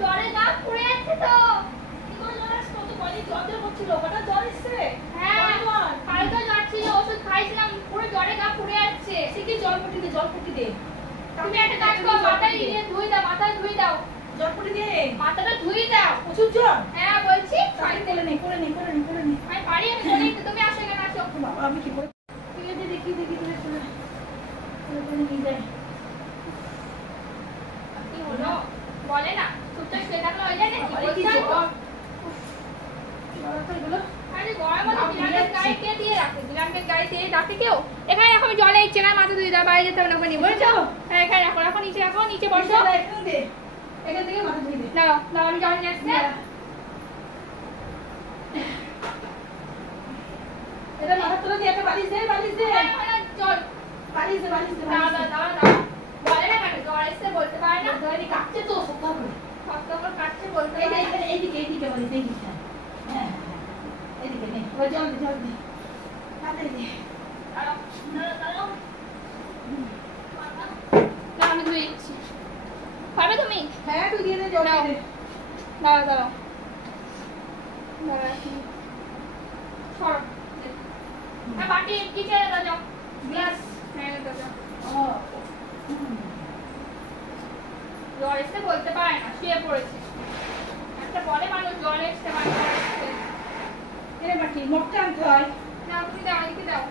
জ্বরে গা পুড়ে যাচ্ছে তো। কি করে জ্বর আসছে? তো বলি জ্বর হচ্ছিল, হঠাৎ জ্বর এসছে। হ্যাঁ কালকে জ্বর ছিল, ওষুধ খাইছিলাম, পুরো জ্বরে গা পুড়ে যাচ্ছে। সে কি জলপটি দে। তুমি একটা কাজ করো, মাথায় দিয়ে ধুই দাও, মাথায় ধুই দাও। জলপটি দে, মাথাটা ধুই দাও। ওষুধ জ্বর? হ্যাঁ বলছি। পারি করে নে। আমি পারি, আমি বলি তো, তুমি আসো এখানে আসো। বাবা আমি কি করে তুই যদি দেখি তুমি চলে নিয়ে যাই। কি হলো বলে না, চুপচাপ শুয়ে থাকলে হয়ে যায় না? কি আরে গরম হলে বিলান্ডের গায়ে কে দিয়ে রাখে? বিলান্ডের গায়ে দিয়ে রাখে কেউ? এখানে রাখো, আমি জলে ইচ্ছে না, মাথা ধুয়ে দাও, বাইরে যেতে হবে না, ওখানে বলছো? হ্যাঁ এখানে রাখো, নিচে রাখো, নিচে বসো। এখান থেকে মাথা ধুয়ে দে। নাও আমি জল নিয়ে আসছি। এটা মাথা তুলে দিয়ে একটা বালিশ দে। জল বালিশ দে। দাও বলে না কেন জ্বর এসে বলতে পারে না? জ্বরে কাটছে তো শক্ত করে কাটছে বলতে পারে। এইদিকে বালিশ এইদিকে। হ্যাঁ এইদিকে নে, ওই জল দে হাতে দে। দাঁড়াও না, আমি ধুয়ে দিচ্ছি। পারবে তুমি? হ্যাঁ তুই দিয়ে দে, জল দে। দাঁড়াও সর। বাটি কি ছেড়ে দাও, গ্লাস হ্যাঁ দাও। জ্বর এসে বলতে পারে না, শুয়ে পড়েছে। একটা বলে মানুষ জ্বর এসছে মানে এরে বাটি মুখটা আনতে হয় না। তুমি দাও, এদিকে দাও,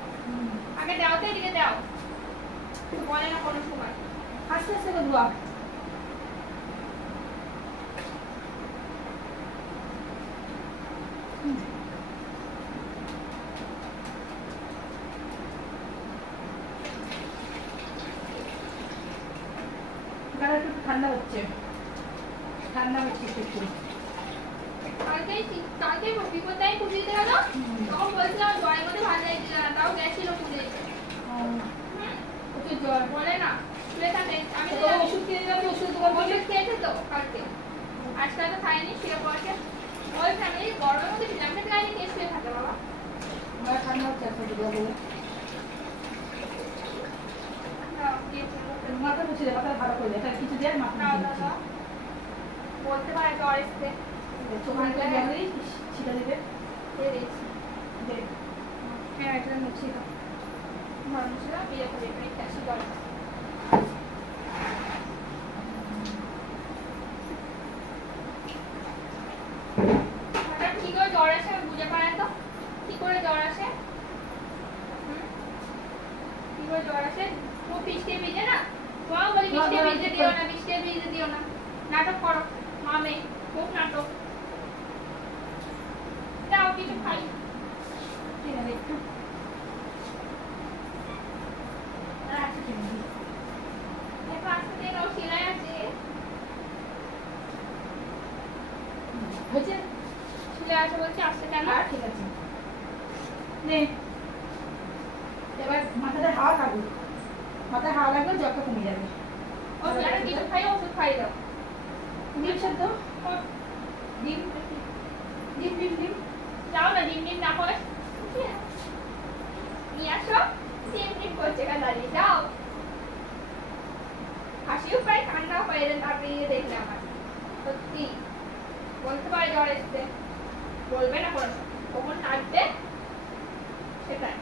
আগে দাও তো, এদিকে দাও। বলে না কোনো সময়, আস্তে আস্তে করে ধোয়া। ঠান্ডা হচ্ছে একটু। কালকে বিপদায় পুজো দিতে গেল, তখন বলছিলাম জ্বরের মধ্যে ভালো লাগছিল না, তাও গেছিল পুজো। ওকে জ্বর বলে না, শুয়ে থাকে। আমি তো ওষুধ কিনে দিলাম, ওষুধ খেয়েছে তো কালকে, আজকাল তো খাইনি, শুয়ে পড়েছে। ওই ফ্যামিলি গরমের মধ্যে বিলান্ডের গায়ে কে শুয়ে থাকে বাবা? ঠান্ডা হচ্ছে মাথা মুছে দে, মাথা ভালো করে দে, কিছু দিয়ে মাথা বলতে পারে জ্বর এসছে। ছিটা দিবে হ্যাঁ, এটা মুছিয়ে দাও, মুছে দাও, বিয়ে করে এখানে ক্যাশি জল। কি করে জ্বর আসে বুঝে পারে তো? কি করে জ্বর আসে? কি করে জ্বর আসে? খুব বৃষ্টি ভিজে না, তোমাও বলি বৃষ্টি ভিজে দিও না, নাটক করো মামে, খুব নাটক। দাও কিছু খাই, ঠিক আছে একটু সিলাই আছে, সিলাই আছে বলছি, আসছে কেন? ঠিক আছে নে, এবার মাথাটা হাওয়া লাগবে, মাথায় হাওয়া লাগবে, জ্বরটা কমে যাবে। কিছু খাই, ওষুধ খাই দাও। ডিম সেদ্ধ, ডিম যাও না, ডিম না হয় নিয়ে আসো। ডিম করছে কেন দাঁড়িয়ে, যাও। হাসিও পাই, কান্নাও পাই, তাড়াতাড়ি দেখলে আমার সত্যি বলতে পারে জ্বর এসছে, বলবে না কোনো, কখন কাটবে সেটাই।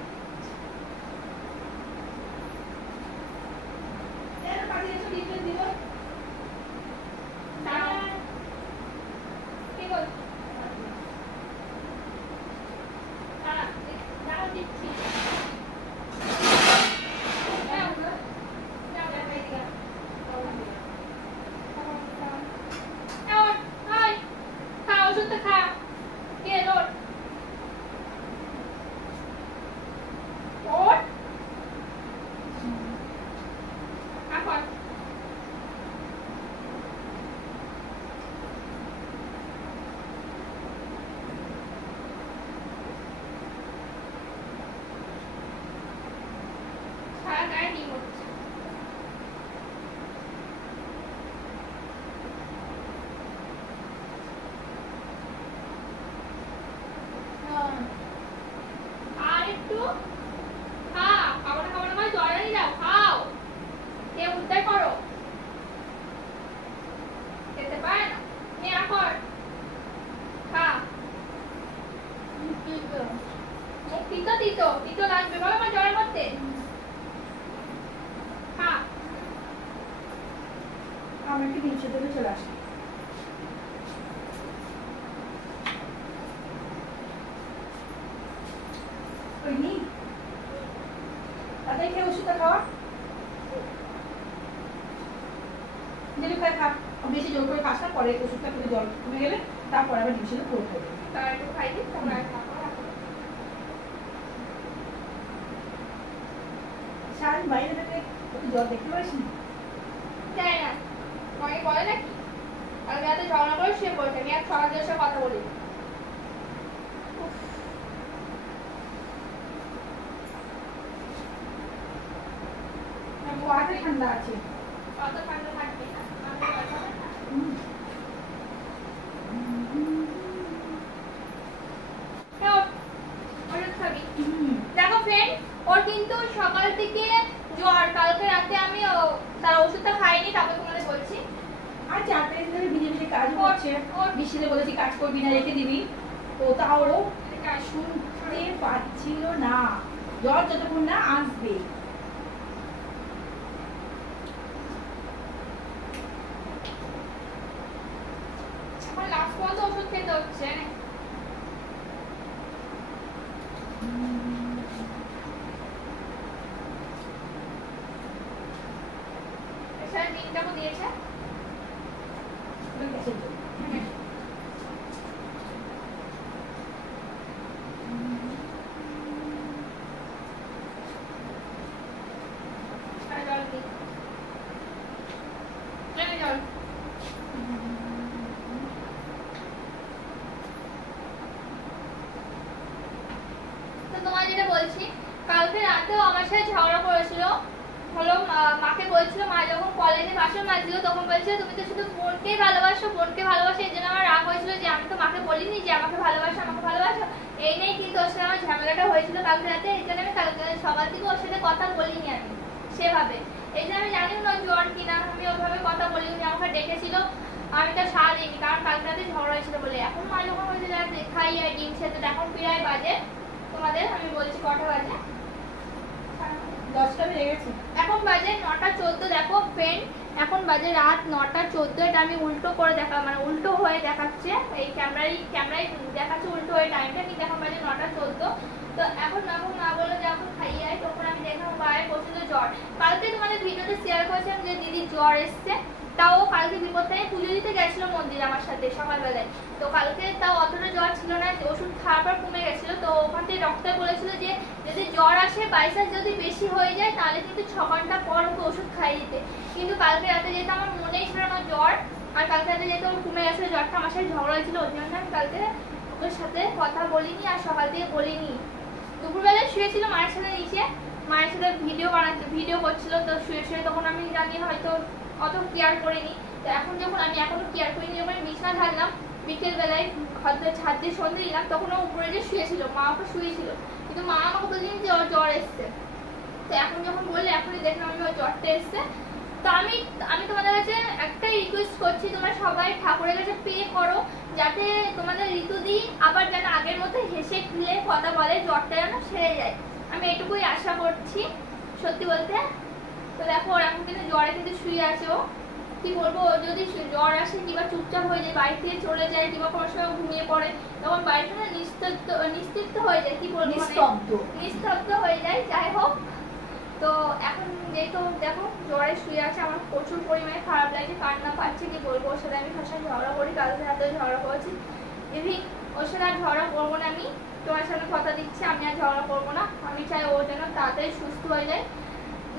লিতো লিতো লাগবে বলো আমার জ্বরের মধ্যে। হ্যাঁ আমি একটু নিচে থেকে চলে আসি। ওই নি তাদের খেয়ে ওষুধটা খাওয়া জেলিফাই খা, বেশি জোর করে খাস না, পরে ওষুধটা খেলে জল কমে গেলে তারপর আবার ডিমশনে পুরো খাবে। তার একটু খাই দিই তোমরা খাবো। সারাদিন বাইরে থেকে জল দেখতে পারিস না? জানি না আমাকে বলে নাকি কালকে রাতে ঝগড়া করে শুয়ে পড়েছে, আমি আর সকালের সাথে কথা বলি। ওয়াটা ঠান্ডা আছে। অত ঠান্ডা থাকবে না, আমাদের কথা হবে না। দেখো ফ্রেন্ড, ওর কিন্তু সকাল থেকে জ্বর, কালকে রাতে আমি তার ওষুধটা খাইনি, তারপর তোমাদের বলছি। আর 4-5 দিন ধরে ভিজে ভিজে কাজ করছে, ওর বৃষ্টিতে বলেছি কাজ করবি না, রেখে দিবি, তো তাও শুনতে পাচ্ছিল না, জ্বর যতক্ষণ না আসবে। আমার লাস্ট পর্যন্ত ওষুধ খেতে হচ্ছে। এছাড়া ডিমটাও দিয়েছে। জল দিই, জল। তো তোমার যেটা বলছি, কালকে রাতেও আমার সাথে ঝগড়া করেছিল, হলো মাকে বলছিল, মা যখন কলেজে বাসন মাজছিল তখন বলছিল তুমি তো শুধু বোনকেই ভালোবাসো, বোনকে ভালোবাসো, এই জন্য আমার রাগ হয়েছিল যে আমি তো মাকে বলিনি যে আমাকে ভালোবাসো, আমাকে ভালোবাসো। এই নেই কিন্তু ওর সাথে আমার ঝামেলাটা হয়েছিল কালকে রাতে, এই জন্য আমি কালকে সকাল থেকে ওর সাথে কথা বলিনি আমি সেভাবে। এই যে আমি জানিও না জ্বর কিনা, আমি ওইভাবে কথা বলিনি, আমাকে ডেকেছিল, আমি তো সারা দিইনি, কারণ কালকে রাতে ঝগড়া হয়েছিল বলে। এখন মা যখন বলছে খাই আর ডিম খেতে, এখন প্রায় বাজে তোমাদের আমি বলছি কটা বাজে, 10টা বেজে গেছে। এখন বাজে 9:14। দেখো ফ্রেন্ড, এখন বাজে রাত 9:14। এটা আমি উল্টো করে দেখা, মানে উল্টো হয়ে দেখাচ্ছে, এই ক্যামেরায় দেখাচ্ছে উল্টো হয়ে টাইমটা, কিন্তু এখন বাজে 9:14। তো এখন মা বললো যে এখন খাইয়ে আয়, তখন আমি দেখলাম বাইরে প্রচন্ড জ্বর। কালকে তোমাদের ভিডিওতে শেয়ার করেছিলাম যে দিদির জ্বর এসছে, তাও কালকে বিপদটাই পুজো দিতে গেছিল মন্দিরে আমার সাথে সকালবেলায়, তো কালকে তাও অতটা জ্বর ছিল না, ওষুধ খাওয়ার পর কমে গেছিল। তো ওখান থেকে ডক্টর বলেছিল যে যদি জ্বর আসে বাইচান্স যদি বেশি হয়ে যায় তাহলে কিন্তু 6 ঘন্টা পর ওকে ওষুধ খাইয়ে দিতে। কিন্তু কালকে রাতে যেহেতু আমার মনেই ছিল না জ্বর, আর কালকে রাতে যেহেতু ওর কমে গেছিলো জ্বরটা, আমার সাথে ঝগড়া হয়েছিল, ওই জন্য আমি কালকে ওর সাথে কথা বলিনি আর সকাল থেকে বলিনি। দুপুরবেলায় শুয়েছিল মায়ের সাথে নিচে, মায়ের সাথে ভিডিও করছিল, তো শুয়ে শুয়ে তখন আমি জানি হয়তো অত কেয়ার করিনি। তো এখন যখন আমি এখনো কেয়ার করিনি, যখন আমি বিছানা ঢাললাম বিকেল বেলায় ছাদ দিয়ে সন্ধ্যে দিলাম, তখন ও উপরে যে শুয়েছিল, মা ওকে শুয়েছিল, কিন্তু মা আমাকে বললেন যে ওর জ্বর এসছে। তো এখন যখন বললে এখনই দেখলাম আমি ওর জ্বরটা এসছে। তো আমি তোমাদের কাছে একটাই রিকোয়েস্ট করছি, তোমরা সবাই ঠাকুরের কাছে প্রে করো যাতে তোমাদের ঋতুদি আবার যেন আগের মতো হেসে খেলে কথা বলে, জ্বরটা যেন সেরে যায়, আমি এটুকুই আশা করছি সত্যি বলতে। তো দেখো ওর এখন কিন্তু জ্বরে কিন্তু শুয়ে আছে, ও কি বলবো, যদি জ্বর আসে কিংবা চুপচাপ হয়ে যায়, বাড়ি থেকে চলে যায় কিংবা কোনো সময় ঘুমিয়ে পড়ে, তখন বাড়িটা না নিস্তব্ধ হয়ে যায়, কি বলবো নিস্তব্ধ হয়ে যায়। যাই হোক, তো এখন যেহেতু দেখো জ্বরে শুয়ে আছে, আমার প্রচুর পরিমাণে খারাপ লাগছে, কান্না পাচ্ছে, কি বলবো, ওর সাথে আমি সবসময় ঝগড়া করি, কালকে রাতে ঝগড়া করেছি, ইভিন ওর সাথে আর ঝগড়া করবো না, আমি তোমার সাথে কথা দিচ্ছি আমি আর ঝগড়া করবো না, আমি চাই ও যেন তাড়াতাড়ি সুস্থ হয়ে যায়।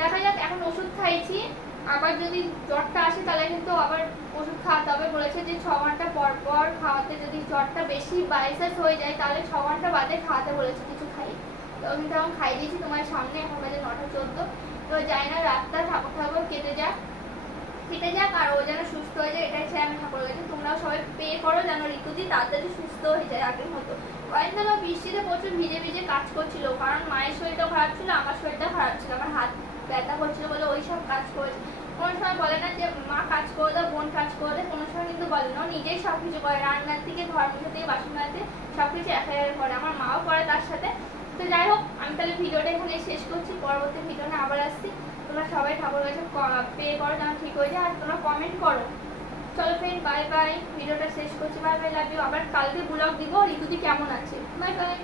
দেখা যাক, এখন ওষুধ খাইছি, আবার যদি জ্বরটা আসে তাহলে কিন্তু আবার ওষুধ খাওয়াতে হবে, বলেছে যে 6 ঘন্টা পর পর খাওয়াতে, যদি জ্বরটা বেশি বাইসাস হয়ে যায় তাহলে 6 ঘন্টা বাদে খাওয়াতে বলেছে কিছু খাই। তো আমি তখন খাই দিয়েছি তোমার সামনে, এখন বাজে 9:14। তো যাই না রাতটা ঠাকুর কেটে যাক আর ও যেন সুস্থ হয়ে যায়, এটাই চাই আমি ঠাকুরের কাছে। তোমরাও সবাই পে করো যেন ঋতুদি তাড়াতাড়ি সুস্থ হয়ে যায় আগের মতো। কয়েকদিন ধরে বৃষ্টিতে প্রচুর ভিজে ভিজে কাজ করছিল, কারণ মায়ের শরীরটাও খারাপ ছিল, আমার শরীরটাও খারাপ ছিল, আমার হাত ব্যথা করছিল বলে ওই সব কাজ করেছে। কোনো সময় বলে না যে মা কাজ করে দাও, বোন কাজ করে দেয়, কোনো সময় কিন্তু বলে না, ও নিজেই সবকিছু করে, রান্নার থেকে ঘর মুছে থেকে বাসন মাঝতে সবকিছু একা একা করে, আমার মাও করে তার সাথে। তো যাই হোক, আমি তাহলে ভিডিওটা এখানে শেষ করছি। পরবর্তী ভিডিও না আবার আসছি। তোমরা সবাই ঠাকুর কাছে পে করো যেন ঠিক হয়ে যায়, আর তোমরা কমেন্ট করো। চলো ফ্রেন্ড, বাই বাই। ভিডিওটা শেষ করছি। Bye bye, love you. আবার কালকে ব্লগ দিব ঋতুদি কেমন আছে। Bye by.